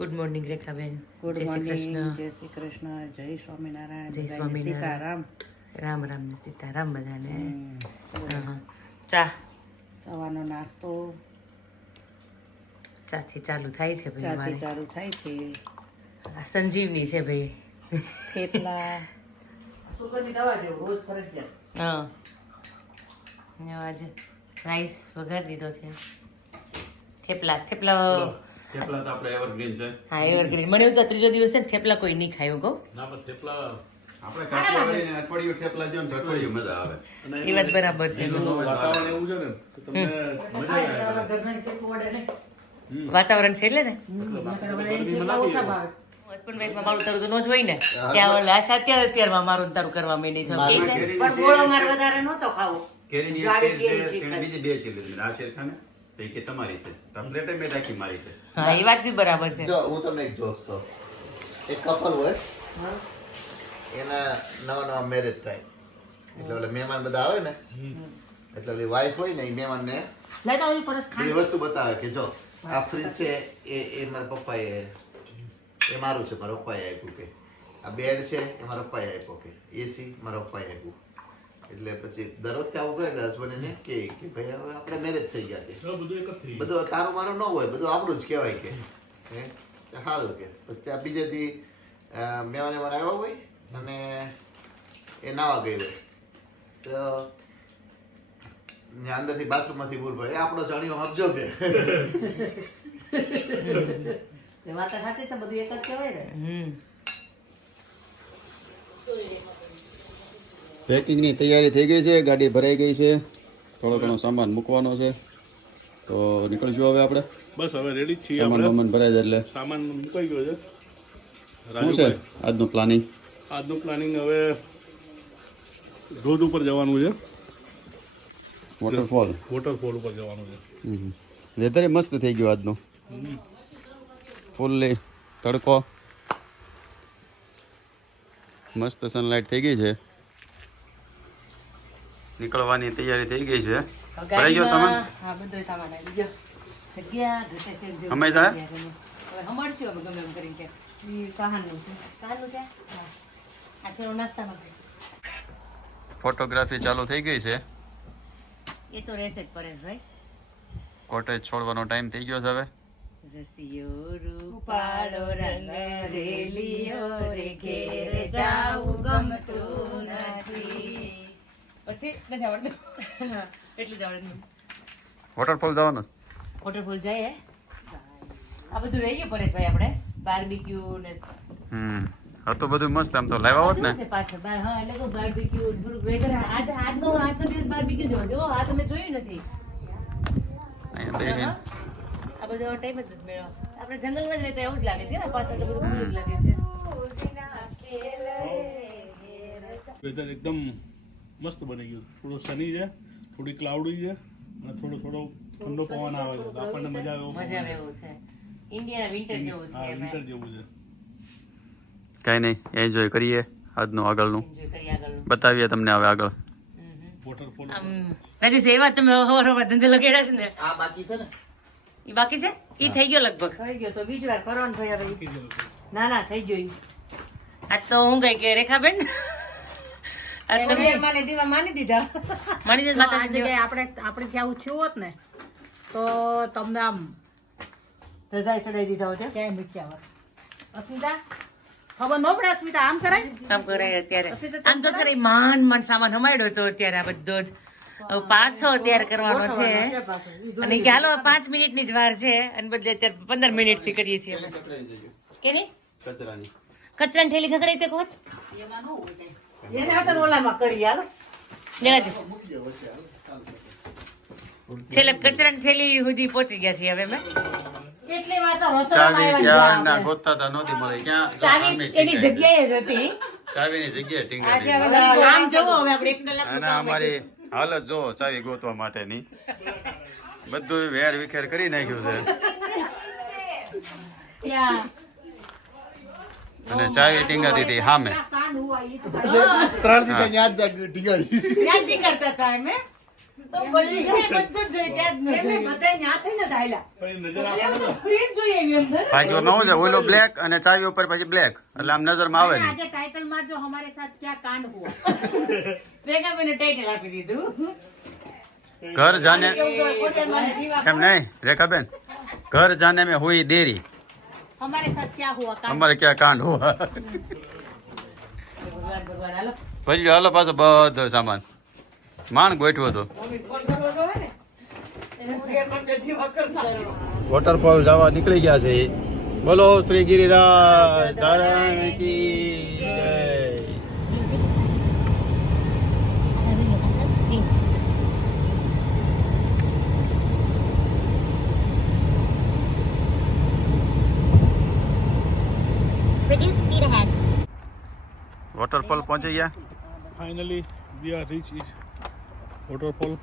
Good morning Rekhaben good જય Shri morning Krishna જય શ્રી કૃષ્ણ જય સ્વામિનારાયણ જય સ્વામી સ્વામિનારાયણ. સીતારામ રામ રામ ને સીતારામ બધાને. ચા સવારનો નાસ્તો. ચાથી ચાલુ થાય છે ભાઈ ચાથી ચાલુ થાય છે. આ સંજીવની છે ભાઈ. થેપલા. સુગરની દવા જેવું રોજ ફરજિયાત. હા. ને આજે રાઈસ વઘાર દીધો છે. થેપલા થેપલા. થેપલા તો આપણે એવરગ્રીન છે. હા એવરગ્રીન મને એવું તો ત્રીજો દિવસ છે ને થેપલા કોઈ નહીં ખાય કહું. ના પણ થેપલા આપણે કાઠિયાવાડીને અઠવાડિયું થેપલા જો ને અઠવાડિયું મજા આવે. એ વાત બરાબર છે. વાતાવરણ એવું છે ને તમને મજા આવે. વાતાવરણ છે એટલે ને. હસબન્ડ મારું તારું તો નો જ હોય ને. ત્યાં ઓલા આશા અત્યારે અત્યારમાં મારું તારું કરવા માંડી છે. પણ ગોળો મારે વધારે નહોતો ખાવો. કેરીની જાડી કેરી બીજી બે આ તો કે તમારી છે. તો મેં રાખી મારી છે. હા એ વાત બી બરાબર છે. જો હું તમને એક જોક કહું. એક કપલ હોય. એના નવા નવા મેરેજ થાય. એટલે ઓલા મહેમાન બધા આવે ને એટલે ઓલી વાઈફ હોય ને એ મહેમાનને લઈ તો આવી પરસ વસ્તુ બતાવે કે જો આ ફ્રીજ છે એ એ મારા પપ્પાએ એ મારું છે મારા પપ્પાએ આપ્યું કે. આ બેડ છે એ મારા પપ્પાએ આપ્યો કે. એસી મારા પપ્પાએ આપ્યું. એટલે પછી દરરોજ આવું કરે એટલે હસબન્ડ એને કે ભાઈ હવે આપણે મેરેજ થઈ ગયા છે. બધું તારું મારું ન હોય બધું આપણું જ કહેવાય કે. હે? સારું કે. પછી આ બીજેથી મહેમાન એમાં આવ્યા હોય અને એ નાવા ગઈ હોય. તો અંદરથી બાથરૂમમાંથી બોલ પડે. આપણો જાણ્યો સમજો કે. એ વાત સાચી તો બધું એક જ કહેવાય ને. હમ. પેકિંગની તૈયારી થઈ ગઈ છે ગાડી ભરાઈ ગઈ છે થોડો ઘણો સામાન મૂકવાનો છે. તો નીકળશું હવે આપણે. બસ હવે રેડી જ છીએ સામાન વામાન ભરાઈ જાય એટલે. સામાન મુકાઈ ગયો છે. શું છે આજનું પ્લાનિંગ આજનું પ્લાનિંગ હવે ધોધ ઉપર જવાનું છે. વોટરફોલ વોટરફોલ ઉપર જવાનું છે. વેધર મસ્ત થઈ ગયું આજનું. ફૂલ્લી તડકો. મસ્ત સનલાઇટ થઈ ગઈ છે. નીકળવાની તૈયારી થઈ ગઈ છે. ભરાઈ ગયો સામાન? હા બધો સામાન આવી ગયો. જગ્યા ઘટે છે જેવું અમે થાય? જગ્યા ગમે. હવે હમાડશું અમે ગમે એમ કરીને કે ઈ કહાનું છે. કહાનું છે? આ થોડો નાસ્તાનો ફોટોગ્રાફી ચાલુ થઈ ગઈ છે. એ તો રહેશે જ પરેશભાઈ કોટેજ છોડવાનો ટાઈમ થઈ ગયો છે હવે. રસિયો રૂપાળો રંગ રેલિયો રે ઘેર જાવું ગમતું નથી. પછી નથી આવડતું. એટલું જ આવડે વોટરફોલ જવાનું? વોટરફોલ જાય આ બધું રહી ગયું પરેશભાઈ આપણે. બાર્બીક્યુ ને હમ. તો બધું મસ્ત આમ તો લાવ્યા હોત ને. પાછળ. હા એટલે બાર્બીક્યુ વેધર આજ આજનો આજનો દિવસ બાર્બીક્યુ જોવા. જો આ તમે જોયું નથી. અહીંયા આ બધો ટાઈમ જ આપણે જંગલમાં જ રહેતા એવું જ લાગે છે ને પાછળ તો બધું ખુલ્લું જ લાગે છે. વેધર એકદમ મસ્ત બની ગયું. થોડો સની છે થોડી ક્લાઉડી છે અને થોડો થોડો ઠંડો પવન આવે છે. તો આપણને મજા આવે. એવો મજા આવે એવું છે. ઇન્ડિયા વિન્ટર જેવું છે વિન્ટર જેવું છે. કાંઈ નહીં એન્જોય કરીએ આજનું આગળનું. બતાવીએ તમને હવે આગળ. આમ રાજેશ તમે હવાર હવાર ધંધે લગેડા છે ને? આ બાકી છે ને? એ બાકી છે? ઈ થઈ ગયો લગભગ? થઈ ગયો તો બીજી વાર કરવાનું ભાઈ હવે ના ના થઈ ગયો ઈ. આજ તો હું ગઈ કે રેખાબેન? મને દીવા માની દીધા. માની દે માતાજી આપણે આપણે ત્યાં આવું થયું હોત ને તો તમને આમ રજાઈ ચડાવી દીધા હોત ક્યાંય મૂક્યા હોત? અસ્મિતા? ખબર ન પડે અસ્મિતા આમ કરાય? અત્યારે. આમ માંડ માંડ સામાન હમાડ્યો તો અત્યારે આ બધો જ. હવે પાછો અત્યારે કરવાનો છે. અને ચાલો પાંચ મિનિટની જ વાર છે અને બદલે અત્યારે પંદર મિનિટથી કરીએ છીએ અમે. કે નહીં કચરાની. કચરાની થેલી ખખડાઈ તે કોત છેલ્લે કચરાની થેલી સુધી પહોંચી ગયા છીએ હવે અમે. કેટલી વાર તો રસોડામાં ચાવી ક્યાં ના ગોતતા તા નહોતી મળી. ક્યાં ચાવી એની જગ્યાએ જ હતી. ચાવીની જગ્યાએ ટીંગાઈ આજે આમ જોવો હવે આપણે એક કલાક અને અમારી હાલત જો ચાવી ગોતવા માટેની. બધું વેર વિખેર કરી નાખ્યું છે. ત્યાં અને ચાવી ટીંગા દીધી સામે ત્રણ દિવસ યાદ ટીંગાડી કરતા હતા અમે તો બધી બધું જ ત્યાં જ ન એમને ન્યા થઈને જ હાલ્યા. પછી નજર આપો ફ્રીજ જોઈએ એવી અંદર પાછી નવું છે ઓલો બ્લેક અને ચાવી ઉપર પછી બ્લેક એટલે આમ નજરમાં આવે નહીં આજે ટાઇટલમાં જો હમારે સાથ ક્યાં કાંડ હુઆ ભેગા મને ટાઇટલ આપી દીધું ઘર જાને એમ નહીં રેખાબેન ઘર જાને મેં હોઈ દેરી हमारे साथ क्या हुआ कांड हमारे क्या कांड हुआ ભગવાન હાલો. પાછો બધો સામાન. માણ ગોઠવો તો. વોટરફોલ જવા નીકળી ગયા છે. બોલો શ્રી ગિરિરાજ ધારણ કી. Reduce speed ahead. વોટરફોલ પહોંચી ગયા? Finally we are reach is waterfall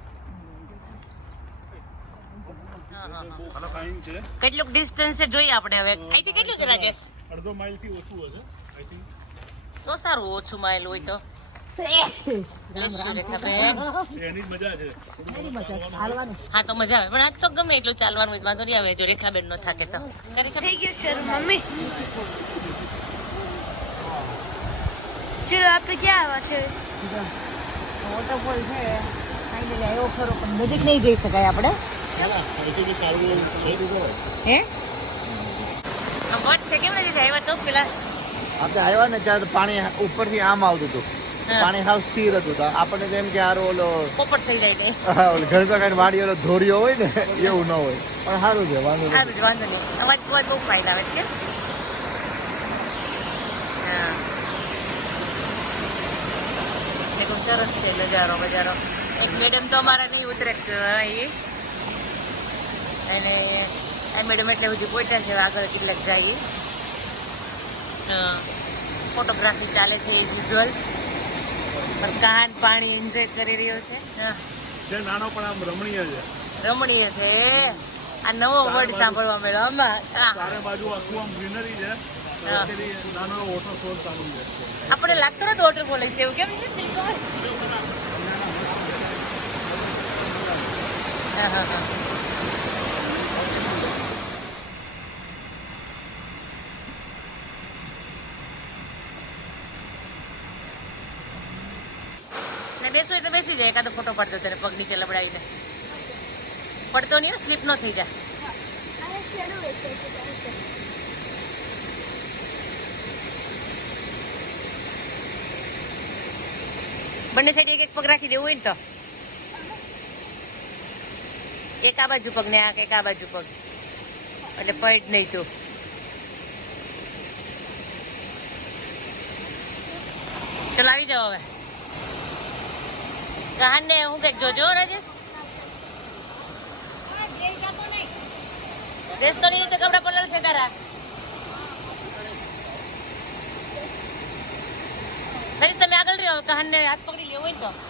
distance છે જોઈએ આપણે હવે. અહીંથી કેટલું છે રાજેશ? અડધો માઇલથી ઓછું હશે આઈ થિંક તો સારું ઓછું માઇલ હોય તો. હા તો મજા આવે. પણ આજ તો ગમે એટલું ચાલવાનું વાંધો નહીં આવે જો રેખાબેન નો થાકે તો. થઈ ગયું છે મમ્મી. ચલો આપણે ક્યાં આવ્યા છે? વોટરફોલ છે. ફાઇનલી આવ્યો ખરો પણ નજીક નહીં જઈ શકાય આપણે. અહીંથી બી સારું છે. હે? વોટ છે કેમ નથી આવ્યા તો? પેલા આપણે આવ્યા ને ત્યારે પાણી ઉપરથી આમ આવતું હતું. પાણી હાવ સ્થિર હતું તો આપણને કે હારો ઓલો પોપટ થઈ જાય ને ઓલો ઘર વાડી ઓલો હોય ને એવું ન હોય. પણ સારું છે વાંધો નહીં વાંધો નહીં. અવાજ બહુ ફાઇલ આવે છે કેમ હા એ તો સરસ છે નજારો બજારો. એક મેડમ તો અમારા નહીં ઉતરે એ. અને આ મેડમ એટલે બધું પહોંચ્યા છે આગળ કેટલાક જાય ફોટોગ્રાફી ચાલે છે વિઝ્યુઅલ પણ કાન પાણી એન્જોય કરી રહ્યો છે નાનો પણ આમ રમણીય છે. રમણીય છે આ નવો વર્ડ સાંભળવા મળ્યો આમાં ચારે બાજુ આખું આમ ગ્રીનરી છે. આપણે લાગતો ને વોટરફોલ છે એવું કેમ છે હા, હા, હા. બેસવું હોય તો બેસી જાય એકાદો ફોટો પડતો તેને પગ નીચે લબડાવીને પડતો નહીં સ્લીપ ન થઈ જાય બંને સાઈડ એક એક પગ રાખી દેવું હોય ને તો એક આ બાજુ પગ ને આ એક આ બાજુ પગ. એટલે પડ નહીં તું. ચલો આવી જાઓ હવે. કહાન ને હું કંઈક જોજો રાજેશ? ડ્રેસ તો નહીં તો કપડા પલળ છે તારા. રાજેશ, તમે આગળ રહ્યો કહાન ને હાથ પકડી લેવો હોય તો.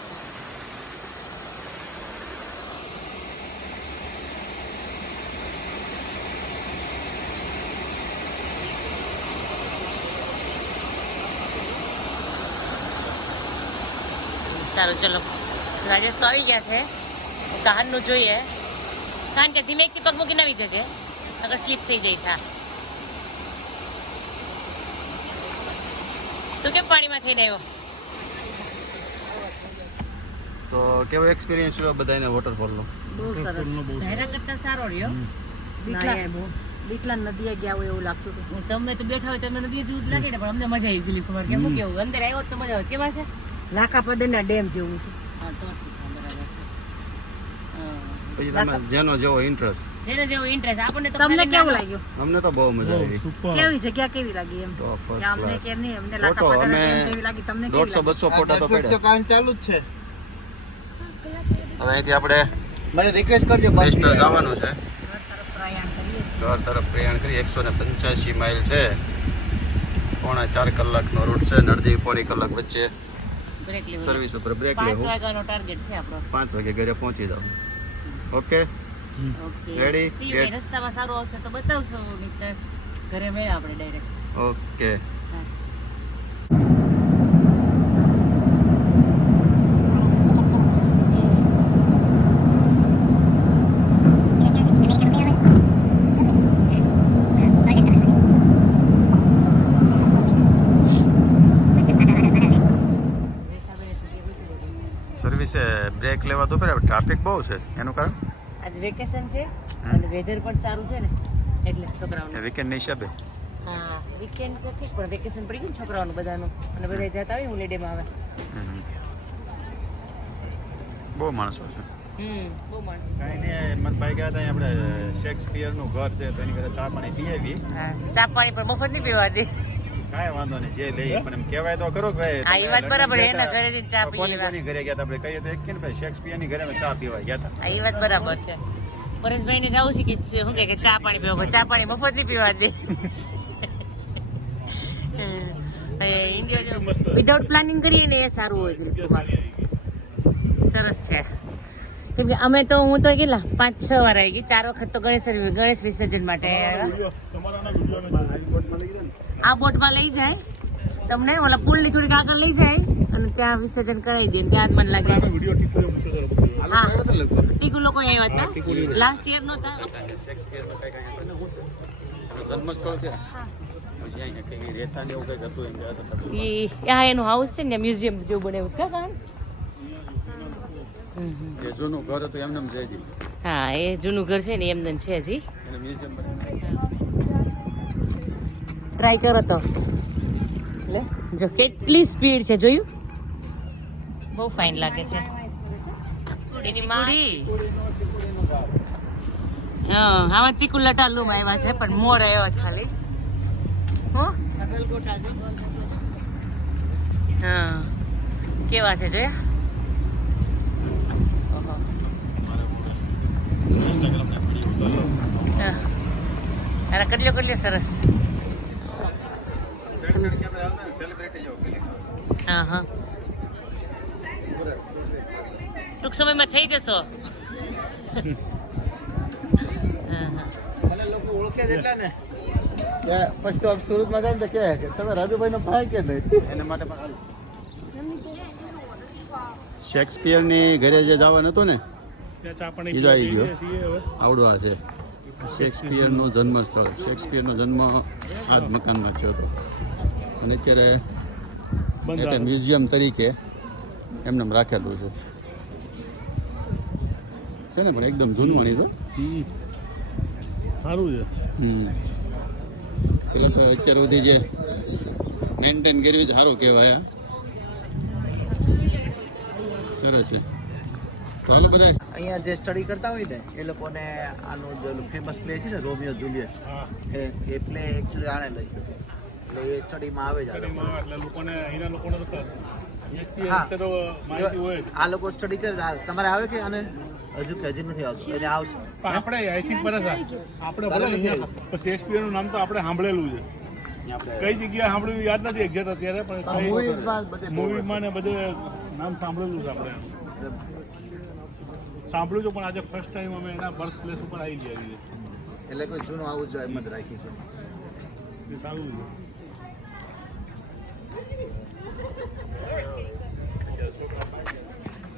સારું ચલો. રાજેશ તો આવી ગયા છે. કારનું જોઈએ. કારણ કે ધીમેકથી પગ મૂકીને આવી જશે અગર સ્લીપ થઈ જઈશ હા તું કેમ પાણીમાં થઈને આવ્યો? તો કેવો એક્સપિરિયન્સ રહ્યો બધાને વોટરફોલનો બહુ સરસ. ધારા કરતા સારો રહ્યો. બીટલા? નદીએ ગયા હોય એવું લાગતું હતું. તમને તો બેઠા હોય તમને નદી જેવું જ લાગે ને પણ અમને મજા આવી દિલીપ કુમાર કેમ કેવું અંદર આવ્યો તો મજા આવે. કેવા છે? લાખા પદરના ડેમ જેવું છે. પછી તમે જેનો જેવો ઇન્ટરેસ્ટ જેને જેવો ઇન્ટરેસ્ટ આપણને તો તમને કેવું લાગ્યું? અમને તો બહુ મજા આવી. કેવી જગ્યા કેવી લાગી એમ? તો કે ફર્સ્ટ અમને કેમ નહીં અમને લાખા ફોટો પદરના અમે ડેમ કેવી લાગી તમને કેવી દોઢસો લાગી? બસો ફોટા તો પડ્યા. કામ ચાલુ જ છે. હવે અહીંથી આપણે મને રિક્વેસ્ટ કરજો જવાનું છે. ઘર તરફ પ્રયાણ કરીએ છીએ. ઘર તરફ પ્રયાણ કરી એકસો ને પંચ્યાસી માઇલ છે. પોણા ચાર કલાકનો રૂટ છે. ને અડધી પોણી કલાક વચ્ચે. બ્રેક લેવું સર્વિસ ઉપર બ્રેક લેવું. વાગ્યાનો ટાર્ગેટ છે આપણો. પાંચ વાગે ઘરે પહોંચી જાવ ઓકે ઓકે રેડી રસ્તામાં સારું આવશે તો બતાવશો મિત્ર. ઘરે મેળ આપણે ડાયરેક્ટ ઓકે બ્રેક લેવા તો બરાબર ટ્રાફિક બહુ છે. એનું કારણ? આજે વેકેશન છે અને વેધર પણ સારું છે ને એટલે છોકરાઓને. નહીં હિસાબે? હા વીકેન્ડ તો ઠીક પણ વેકેશન પડી ગયું ને છોકરાઓનું બધાનું. અને બધા જતા હોય હોલિડેમાં આવે બહુ માણસો છે. હમ બહુ માણસ. કાંઈ નહીં મનભાઈ ગયા હતા આપણે શેક્સપિયરનું ઘર છે તો એની ઘરે ચા પાણી પીએવી ચા પાણી પણ મફત નહીં પીવા દે કાંઈ વાંધો નહીં જે લઈ પણ એમ કહેવાય તો ખરો કે ભાઈ એ વાત બરાબર, એના ઘરે જઈને ચા પીવા કોની કોની ઘરે ગયા આપણે કહીએ તો એક કે ને ભાઈ શેક્સપિયરની ઘરે અમે ચા પીવા ગયા હતા આ એ વાત બરાબર છે. પરેશભાઈ ને જવું છે કે શું કે ચા પાણી પીવા? ચા પાણી મફત નહીં પીવા દે. ઇન્ડિયા વિધાઉટ પ્લાનિંગ કરીએ ને એ સારું હોય સરસ છે. કેમ કે અમે તો હું તો કેટલા પાંચ છ વાર આવી ગઈ. ચાર વખત તો ગણેશ ગણેશ વિસર્જન માટે આવ્યા. આ બોટમાં લઈ જાય. તમને ઓલા પુલની થોડીક આગળ લઈ જાય અને ત્યાં વિસર્જન કરાવી દે. ત્યાં જ મને લાગે. હા. ટીકુ લોકો આવ્યા હતા લાસ્ટ યર નો એનું જન્મસ્થળ છે? હતું હતા. એનું હાઉસ છે ને મ્યુઝિયમ જેવું બનાવ્યું છે કાં હમ હમ. જે જૂનું ઘર હતું એમને છે હા એ જૂનું ઘર છે ને એમને છે હજી. મ્યુઝિયમ ટ્રાય કરો તો. લે. જો કેટલી સ્પીડ છે જોયું? બહુ ફાઇન લાગે છે. એની માડી હા આમાં ચીકુ લટાલું આવ્યા છે પણ મોર આવ્યા છે ખાલી. હો? હા. કેવા છે જોયા. હા. કટલ્યો કટલ્યો સરસ. હા હા ટૂંક સમયમાં થઈ જશો. હા, હા. મને લોકો ઓળખે જ એટલા ને. ફર્સ્ટ ઓફ સુરતમાં જાય ને તો કે તમે રાજુભાઈ નો ભાઈ કે નહીં? એના માટે શેક્સપિયરની ઘરે જે જવાનું હતું ને આવી ગયો. આવડો આ છે. શેક્સપિયરનું જન્મસ્થળ શેક્સપિયરનો જન્મ આ જ મકાનમાં થયો હતો. અને અત્યારે એટલે મ્યુઝિયમ તરીકે એમને રાખેલું છે. છે ને પણ એકદમ જૂનું મળી તો હમ. સારું છે. હમ. તો અત્યાર સુધી જે મેન્ટેન કર્યું છે સારું કહેવાય આ. સરસ છે. ચાલો બધા. અહીંયા જે સ્ટડી કરતા હોય ને એ લોકોને આનું જે ફેમસ પ્લે છે ને રોમિયો જુલિયટ એ એ પ્લે એકચ્યુઅલી આણે લઈ હતું એટલે એ સ્ટડીમાં આવે જ આ એટલે લોકોને અહીંના લોકોને તો આ લોકો સ્ટડી કરે તમારે આવે કે અને હજુ કે હજી નથી આવતું? એને આવશે. આપણે આઈ થિંક બને છે. આપણે ભલે બરાબરનું નામ તો આપણે સાંભળેલું છે. કઈ જગ્યાએ સાંભળ્યું યાદ નથી એક્ઝેક્ટ અત્યારે પણ પણ મૂવીમાં ને બધે નામ સાંભળેલું છે આપણે. સાંભળ્યું છે પણ આજે ફર્સ્ટ ટાઈમ અમે એના બર્થ પ્લેસ ઉપર આવી ગયા એટલે કોઈ જૂનું આવું જોઈએ એમ જ રાખ્યું છે. સારું છે.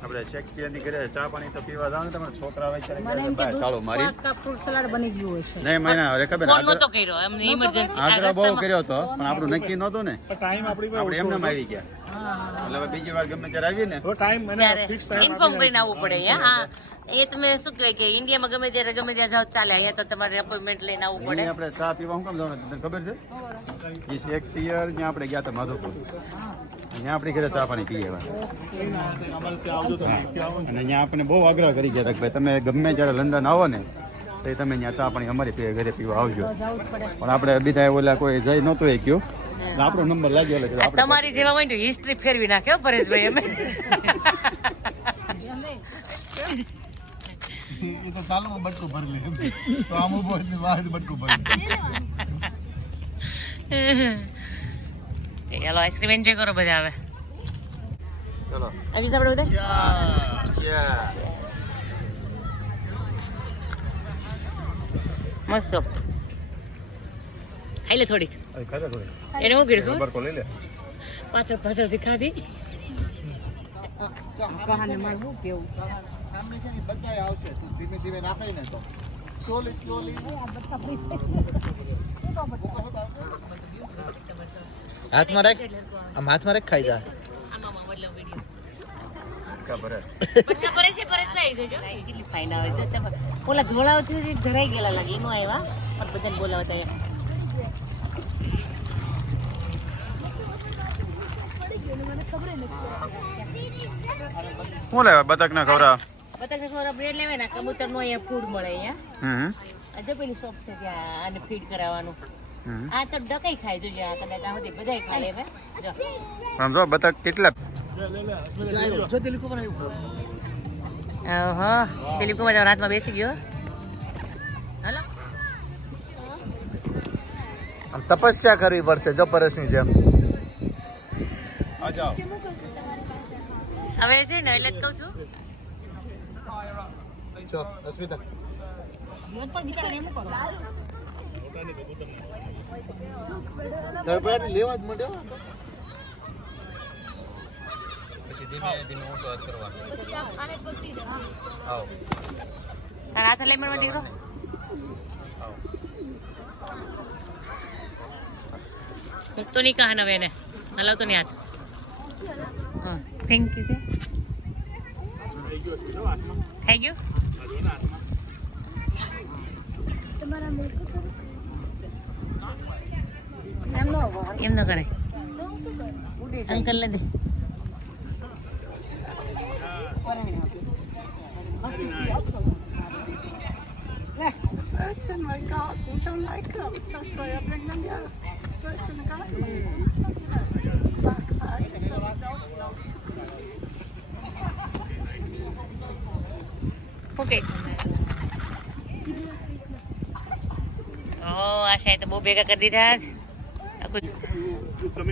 આપણે શેક્સપિયરની ઘરે ચા પાણી તો પીવા જાવ ને તમે છોકરા વચ્ચે ચાલો મારી. ફ્રૂટ સલાડ બની ગયું હોય છે. નહીં મને હવે ખબર ફોન નહોતો કર્યો એમને ઇમરજન્સી આગ્રહ બહુ કર્યો હતો પણ આપણું નક્કી નહોતું ને. ટાઈમ આપણી આપણે એમને આવી ગયા. એટલે બીજી વાર ગમે ત્યારે આવીએ ને. હવે ટાઈમ એને ફિક્સ ટાઈમ ઇન્ફોર્મ કરીને આવવું પડે હા? એ તમે શું કહેવાય કે ઇન્ડિયામાં ગમે ત્યારે ગમે ત્યાં જાઓ ચાલે. અહીંયા તો તમારે અપોઇન્ટમેન્ટ લઈને આવવું પડે. આપણે ચા પીવા હું કેમ જવાનું? તને ખબર છે? એ શેક્સપિયર ત્યાં આપણે ગયા હતા માધવપુર. અહીંયા આપણી ઘરે ચા પાણી પીએ ત્યાં ત્યાં. અને અહીંયા આપણે બહુ આગ્રહ કરી ગયા હતા કે ભાઈ તમે ગમે જ્યારે લંડન આવો ને તો એ તમે ત્યાં ચા પાણી અમારી ઘરે પીવા આવજો. પણ આપણે બીજા ઓલા કોઈ જઈ નહોતું એ કયું. એટલે આપણો નંબર લાગ્યો એટલે તમારી જેવા હોય ને હિસ્ટ્રી ફેરવી નાખે પરેશભાઈ અમે એ તો ચાલો બટકું ભરી લે. તો આમ ઊભો બટકું ભરી ચાલો આઈસ્ક્રીમ એન્જોય કરો બધા હવે. ચલો. આવી આપણે બધા? મસ્ત. ખાઈ લે થોડીક. એને હું કર્યું રબર કો લઈ લે? પાછળથી ખાધી. કહાને કેવું? સામે છે આવશે. ધીમે ધીમે નાખાય ને તો. Slowly slowly. હાથમાં રાખ. આમ હાથમાં રાખ ખાઈ જા. ઓલા ધોળાવથી ધરાઈ ગયેલા લાગે. એનું આવ્યા પણ બધાને બોલાવતા શું લેવા? બતક ના ખવરા? બતક ના ખબર બ્રેડ લેવે ને કબૂતર નો અહીંયા ફૂડ મળે અહીંયા. હમ જો પેલી શોપ છે ત્યાં આને ફીડ કરાવવાનું. હમ. આ તો ડકાઈ ખાય જોજે આ કદાચ આ બધી બધાય ખાય લેવે જો. આમ જો બતક કેટલા? ઓહો પેલી કુમાર રાતમાં બેસી ગયો. હાલો. તપસ્યા કરવી પડશે જો પરેશની જેમ. આ જાઓ. હવે છે ને એટલે જ કહું છું. ચો અસ્મિતા તરબડ લેવા જ મળ્યો પછી ધીમે ધીમે ઓછો હાથ કરવાનો. આવો તારા હાથ લઈ મળવા દીકરો? મૂકતો નહીં કહાને હવે એને. હલાવતો નહીં હાથ હા થેન્ક યુ કે થઈ ગયું એમ ન કરે અંકલ ને દે ઓકે ઓ આ શાયદ બહુ ભેગા કરી દીધા જ આખું You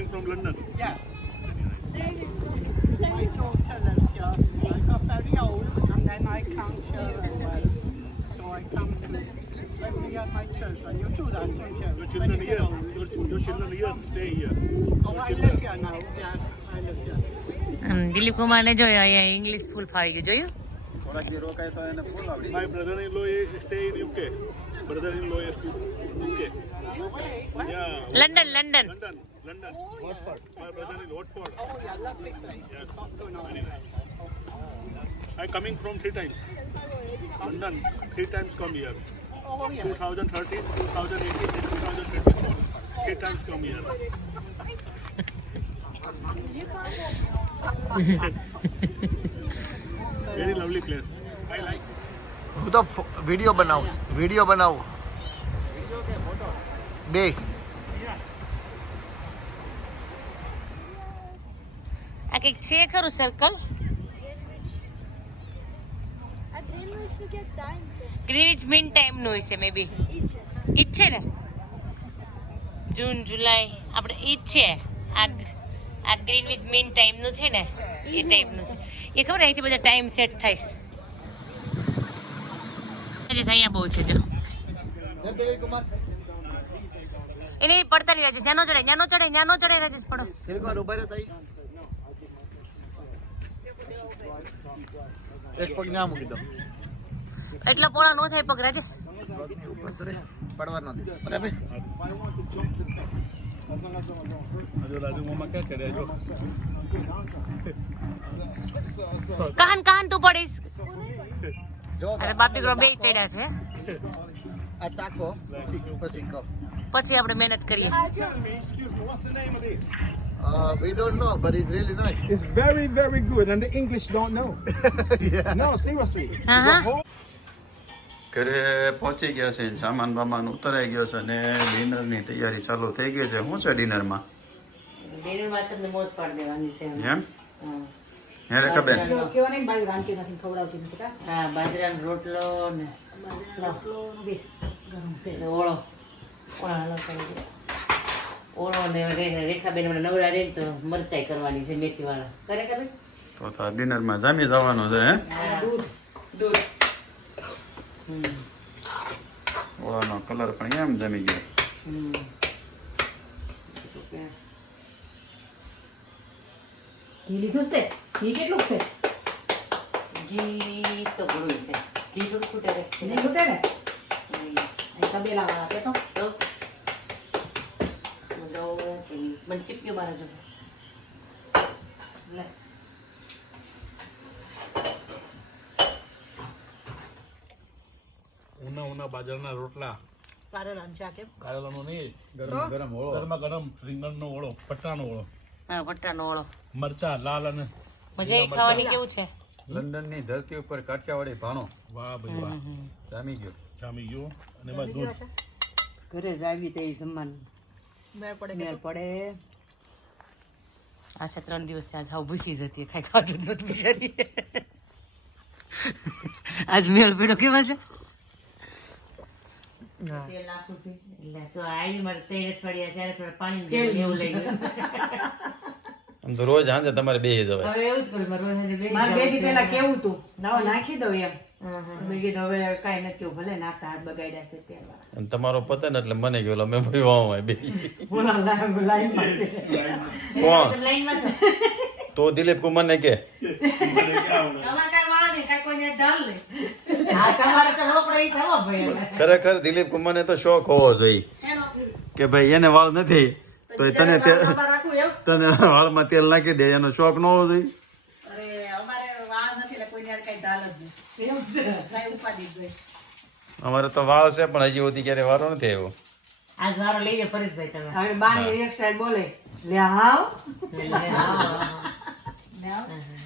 from London? Your children here. Your, your children here. Stay here. હમ, દિલીપ કુમાર ને જોયો અહીંયા ઇંગ્લિશ ફૂલ ફાવી ગયું જોયું થોડાક દી રોકાય તો એને ફૂલ આવડી My brother-in-law is stay in UK. Brother-in-law is to UK. Yeah. London London London. London. Watford. My brother in Watford. Yes. Very nice. I coming from three times. London. Three times come here. 2013, 2018, and 2024. Three times come here. હું તો video બનાવું. Video બનાવું. બે. આ કંઈક છે ખરું circle Greenwich mean ટાઈમનું હશે મે બી ઈચ્છે છે ને? જૂન જુલાઈ આપણે ઈચ્છે છે. આ આ ગ્રીન વિથ મીન ટાઈમનું છે ને એ ટાઈપનું છે. એ ખબર અહીંથી બધા ટાઈમ સેટ થાય. અહીંયા બહુ છે જો. એને પડતા નહીં રાજેશ ન્યાનો ચડે ન્યાનો ચડે ન્યાનો ચડે રાજેશ પડો. એક પગ ના મૂકી દો. એટલા પોળા નો થાય પગ રાજેશ. પડવા ન દે. બરાબર કહન કહન તું પડીશ અને બાપ દીકરો બે ચડ્યા છે પછી આપણે મહેનત કરીએ Uh, we don't know, but it's really nice. It's very, very good, and the English don't know. yeah. No, seriously. Uh-huh. ઘરે પહોંચી ગયા છે ને સામાન બામાન ઉતરાઈ ગયો છે ને ડિનરની તૈયારી ચાલુ થઈ ગઈ છે. શું છે ડિનરમાં? ડિનર તમને મોજ પાડી દેવાની છે એમ. હે. રેખાબેન કેવો નહીં? બાયું રાંધતી નથી ખવડાવતી નથી કા? હા બાજરાનો રોટલો ને બે ગરમ છે. ઓળો. ઓળા હાલો કરી દે. ઓળો ને રે- રેખાબેન હમણાં નવરા રે તો મરચાઈ કરવાની છે મેથી વાળા કરે કરે તો ડિનરમાં જામી જવાનું છે હે દૂધ. દૂધ. ઓળાનો કલર પણ એમ જમી ગયો. હમ ઘી લીધું છે? ઘી કેટલું છે? ઘી તો ઘણું છે. ઘી થોડું ખૂટે રે નહીં ખૂટે ને? તબેલા વાળા કે તો. તો મને ચીપ્યું મારા જો લે. ઘઉંના બાજરાના રોટલા. કારેલાનું શાક એમ? કારેલાનો નહીં ગરમ ગરમ હોળો ગરમા ગરમ રીંગણનો ઓળો પટ્ટાનો ઓળો. હા પટ્ટાનો ઓળો. મરચા લાલ અને મજા ખાવાની કેવું છે? લંડનની ધરતી ઉપર કાઠિયાવાડી ભાણો. વાહ ભાઈ વાહ. જામી ગયો. જામી ગયો. અને દૂધ. ઘરે જ આવી તે જમવાનું. મેળ પડે મેળ પડે. આશા ત્રણ દિવસ ત્યાં જાવ ભૂખી જતી ખાઈ ખાધું નથી બિચારી આજ મેળ પીડો કેવા છે? તેલ નાખું છું. એટલે તો આવી મારે ત્રણ અઠવાડિયા ત્યારે થોડા પાણી એવું લઈ ગયું. આમ તો રોજ સાંજે તમારે બેસી જવાય. હવે એવું જ કરું મારે રોજ સાંજે બેસી મારે બે દી છે. કેવું તું? નાવા નાખી દઉં એમ. હા, હા. મેં કીધું હવે કાંઈ નથી ભલે નાખતા હાથ બગાડ્યા છે પહેરવા. તમારો પતે ને એટલે મને ગયો મેં ભાઈ વાવ બે છે. કોણ? તમે લાઈનમાં તો દિલીપ કુમાર ને કે ખરેખર દિલીપ કુમાર ને તો શોખ હોવો જોઈએ. કે ભાઈ એને વાળ નથી. તો તને તને વાળમાં તેલ નાખી દે એનો શોખ ન હોવો જોઈએ. અમારે તો વાળ છે પણ હજી સુધી ક્યારે વારો નથી આવ્યો. આજ વારો લઈ લે પરેશભાઈ તમે. હવે બાની નેક્સ્ટ ટાઈમ બોલે. લે આવ. લે, આવો, આવો. લે હાવ